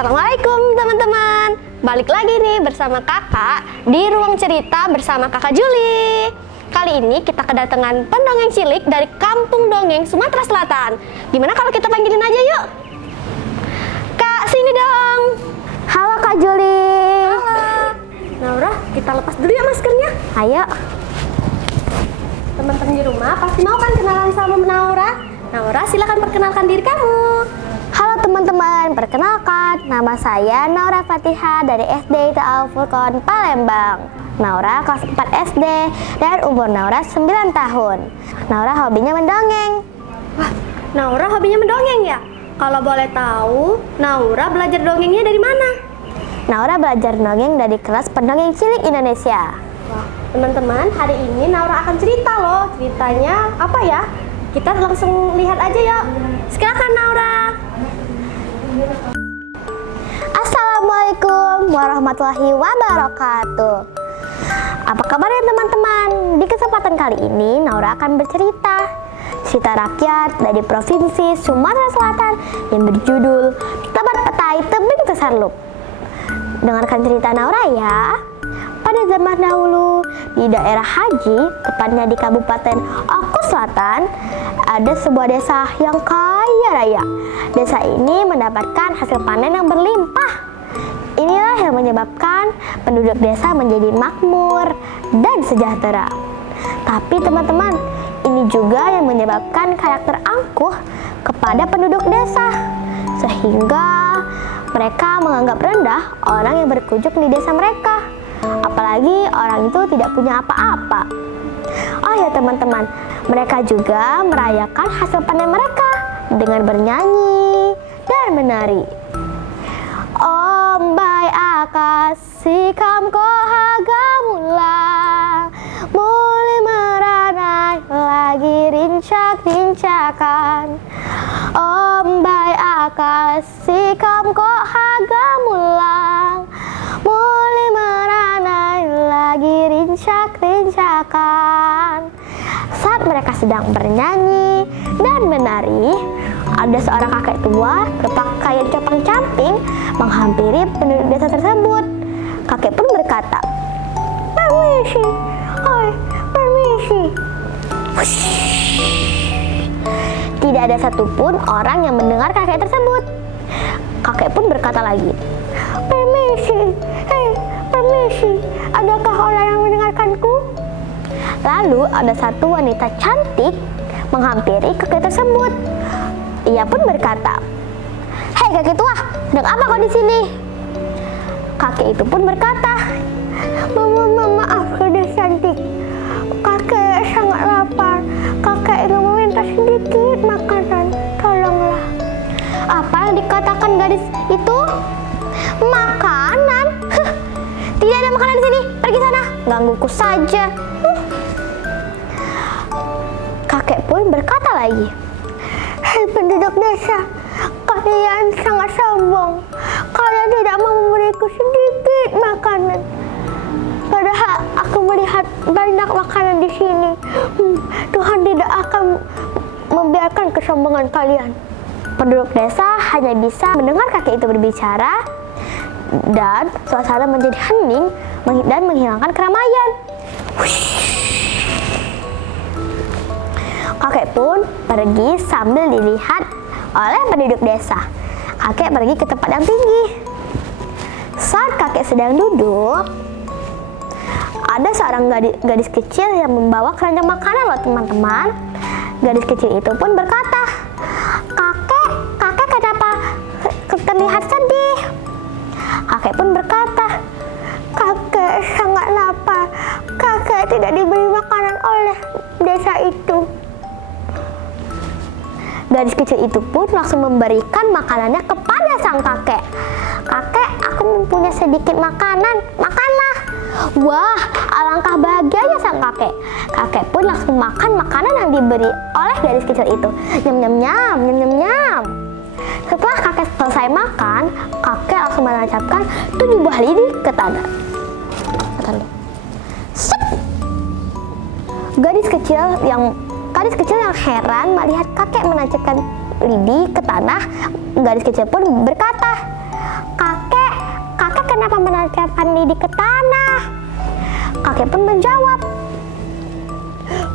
Assalamualaikum teman-teman. Balik lagi nih bersama kakak di ruang cerita bersama kakak Juli. Kali ini kita kedatangan pendongeng cilik dari Kampung Dongeng Sumatera Selatan. Gimana kalau kita panggilin aja yuk? Kak, sini dong. Halo Kak Juli. Halo. Naura, kita lepas dulu ya maskernya. Ayo. Teman-teman di rumah pasti mau kan kenalan sama Naura? Naura, silakan perkenalkan diri kamu. Halo teman-teman, perkenalkan nama saya Naura Fatihah dari SD Ta'al Furqon Palembang. Naura kelas 4 SD dan umur Naura 9 tahun. Naura hobinya mendongeng. Wah, Naura hobinya mendongeng ya? Kalau boleh tahu, Naura belajar dongengnya dari mana? Naura belajar dongeng dari kelas pendongeng cilik Indonesia. Wah, teman-teman, hari ini Naura akan cerita loh. Ceritanya apa ya? Kita langsung lihat aja ya. Silakan Naura. Assalamualaikum warahmatullahi wabarakatuh. Apa kabarnya teman-teman? Di kesempatan kali ini Naura akan bercerita cerita rakyat dari Provinsi Sumatera Selatan yang berjudul Tebat Petai Tebing Teserlup. Dengarkan cerita Naura ya. Pada zaman dahulu di daerah Haji, tepatnya di Kabupaten Oku Selatan, ada sebuah desa yang kaya raya. Desa ini mendapatkan hasil panen yang berlimpah. Inilah yang menyebabkan penduduk desa menjadi makmur dan sejahtera. Tapi teman-teman, ini juga yang menyebabkan karakter angkuh kepada penduduk desa, sehingga mereka menganggap rendah orang yang berkunjung di desa mereka. Apalagi orang itu tidak punya apa-apa. Oh ya teman-teman, mereka juga merayakan hasil panen mereka dengan bernyanyi dan menari. Ombai akasi kamko hagamula, muli meranai lagi rincak-rincakan. Ombai akasi kamko hagamula, muli meranai lagi rincak-rincakan. Saat mereka sedang bernyanyi dan menari, ada seorang kakek tua berpakaian compang-camping menghampiri penduduk desa tersebut. Kakek pun berkata, "Permisi, oi, permisi." Wush. Tidak ada satupun orang yang mendengar kakek tersebut. Kakek pun berkata lagi, "Permisi, hei, permisi, adakah orang yang mendengarkanku?" Lalu ada satu wanita cantik menghampiri kakek tersebut. Ia pun berkata, "Hei kakek tua, sedang apa kau di sini?" Kakek itu pun berkata, Maaf kakek cantik, kakek sangat lapar. Kakek ingin meminta sedikit makanan, tolonglah." Apa yang dikatakan gadis itu? Makanan? Tidak ada makanan di sini. Pergi sana, gangguku saja. Kakek pun berkata lagi, "Hei penduduk desa, kalian sangat sombong. Kalian tidak mau memberiku sedikit makanan. Padahal aku melihat banyak makanan di sini. Tuhan tidak akan membiarkan kesombongan kalian." Penduduk desa hanya bisa mendengar kakek itu berbicara, dan suasana menjadi hening dan menghilangkan keramaian. Kakek pun pergi sambil dilihat oleh penduduk desa. Kakek pergi ke tempat yang tinggi. Saat kakek sedang duduk, ada seorang gadis kecil yang membawa keranjang makanan loh teman-teman. Gadis kecil itu pun berkata, Kakek kenapa terlihat sedih?" Kakek pun berkata, "Kakek sangat lapar. Kakek tidak diberi makanan oleh desa itu." Gadis kecil itu pun langsung memberikan makanannya kepada sang kakek. "Kakek, aku mempunyai sedikit makanan, makanlah." Wah, alangkah bahagianya sang kakek. Kakek pun langsung makan makanan yang diberi oleh gadis kecil itu. Nyam nyam nyam, nyam nyam nyam. Setelah kakek selesai makan, kakek langsung menancapkan 7 buah lidi ke tanah. Set! Gadis kecil yang heran melihat kakek menancapkan lidi ke tanah. Gadis kecil pun berkata, kenapa menancapkan lidi ke tanah? Kakek pun menjawab,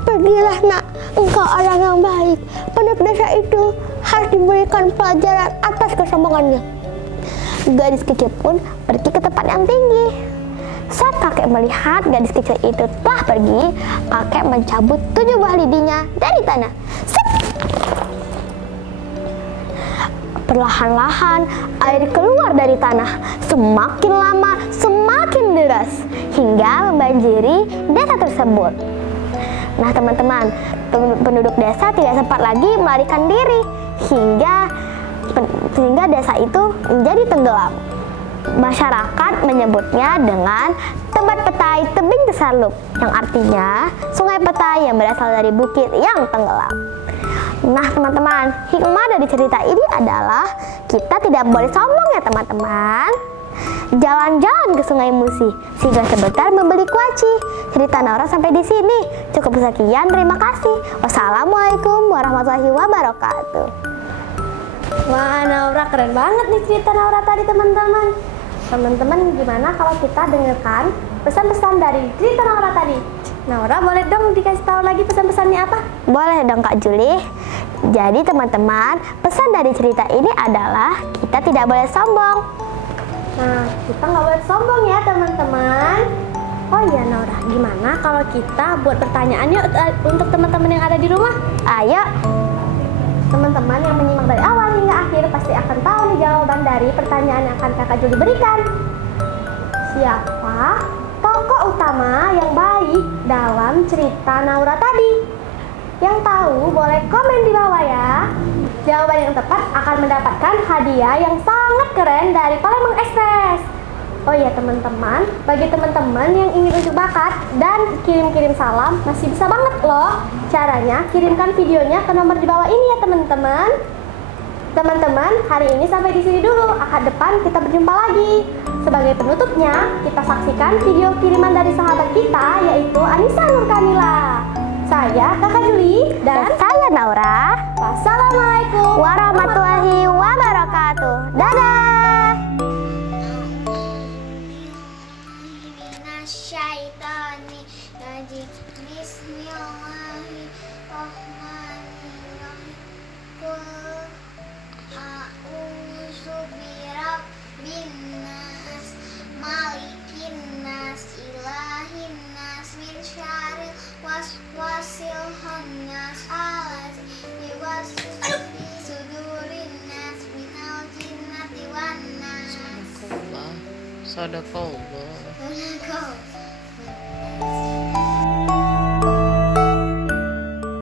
pergilah nak, engkau orang yang baik. Penduduk desa itu harus diberikan pelajaran atas kesombongannya. Gadis kecil pun pergi ke tempat yang tinggi. Saat kakek melihat gadis kecil itu telah pergi, kakek mencabut 7 buah lidinya dari tanah. Set! Perlahan-lahan air keluar dari tanah. Semakin lama semakin deras hingga membanjiri desa tersebut. Nah teman-teman, penduduk desa tidak sempat lagi melarikan diri sehingga desa itu menjadi tenggelam. Masyarakat menyebutnya dengan tempat petai tebing tersalub, yang artinya sungai petai yang berasal dari bukit yang tenggelam. Nah teman-teman, hikmah dari cerita ini adalah kita tidak boleh sombong ya teman-teman. Jalan-jalan ke Sungai Musi, singgah sebentar membeli kuaci. Cerita Naura sampai di sini. Cukup sekian, terima kasih. Wassalamualaikum warahmatullahi wabarakatuh. Wah, Naura keren banget nih cerita Naura tadi teman-teman. Teman-teman gimana kalau kita dengarkan pesan-pesan dari cerita Naura tadi? Naura boleh dong dikasih tahu lagi pesan-pesannya apa? Boleh dong Kak Juli. Jadi teman-teman, pesan dari cerita ini adalah kita tidak boleh sombong. Nah, kita nggak boleh sombong ya teman-teman. Oh iya Naura, gimana kalau kita buat pertanyaan yuk untuk teman-teman yang ada di rumah? Ayo. Teman-teman yang menyimak dari awal hingga akhir pasti akan tahu nih jawaban dari pertanyaan yang akan Kakak Juli berikan. Siapa tokoh utama yang baik dalam cerita Naura tadi? Yang tahu boleh komen di bawah ya. Jawaban yang tepat akan mendapatkan hadiah yang sangat keren dari Palembang Express. Oh iya teman-teman, bagi teman-teman yang ingin unjuk bakat dan kirim-kirim salam, masih bisa banget loh. Caranya kirimkan videonya ke nomor di bawah ini ya teman-teman. Teman-teman, hari ini sampai di sini dulu. Ahad depan kita berjumpa lagi. Sebagai penutupnya, kita saksikan video kiriman dari sahabat kita, yaitu Anissa Nurkamila. Saya Kakak Juli dan saya Naura. Wassalamualaikum warahmatullahi wabarakatuh. Dadah. Sadaqallah.